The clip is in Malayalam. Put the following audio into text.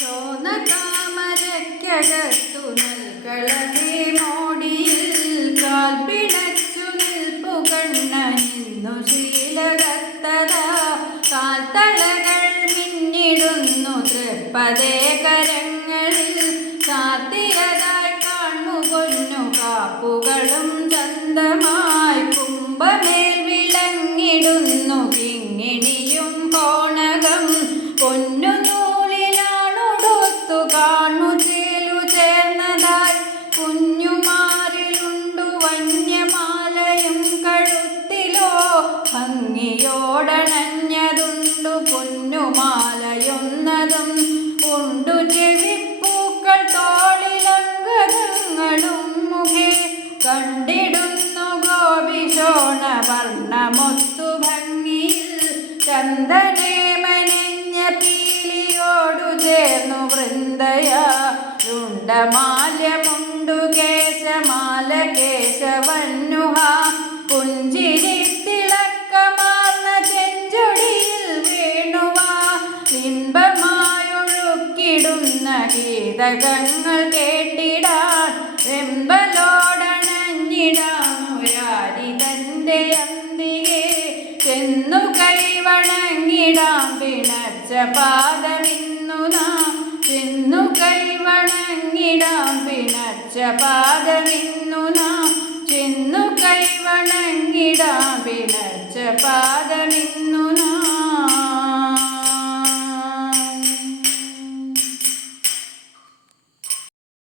ചോന്ന താമരയ്ക്കകത്തു നൽകളമേ മോടിയിൽ കാൽ പിണച്ചു നിൽപ്പു കണ്ണനിന്നു ശീലകത്തത കാൽത്തളകൾ മിന്നിടുന്നു തൃപ്പതേ കരങ്ങളിൽ ചാത്തിയതായി കാണു പൊന്നു കാപ്പുകളും ചന്തമായി കുംഭമേൽ വിളങ്ങിടുന്നു കിങ്ങിണിയും കോണകം പൊന്നു കാണു ചേലു ചേർന്നതായി കുഞ്ഞുമാരിലുണ്ടു വന്യമാലയും കഴുത്തിലോ ഭംഗിയോടണഞ്ഞതുണ്ടു പൊന്നുമാലയൊന്നതും ഉണ്ടു ചെവിപ്പൂക്കൾ തോളിലങ്കങ്ങളും മുഖേ കണ്ടിടുന്നു ഗോപിശോണ വർണ്ണമൊത്തു ഭംഗിയിൽ ചന്ദനേ മനഞ്ഞ പീലിയോടു ചേർന്നു രുണ്ടമാല്യമുണ്ടു കേശമാല കേശവന്നുഹ പുഞ്ചിരി തിളക്കമാർന്ന ചെഞ്ചൊടിയിൽ വീണുവാ ഇമ്പമായൊഴുക്കിടുന്ന ഗീതകങ്ങൾ കേട്ടിടാൻ വെമ്പലോടണഞ്ഞിടാമുരാരി തൻ്റെ അന്തികെ ചെന്നു കൈവണങ്ങിടാം പിണച്ച പാദമിന്നു നാം ചെന്നു കൈവണങ്ങിടാം പിണച്ച പാദമിന്നു നാം ചെന്നു കൈവണങ്ങിടാം പിണച്ച പാദമിന്നു നാം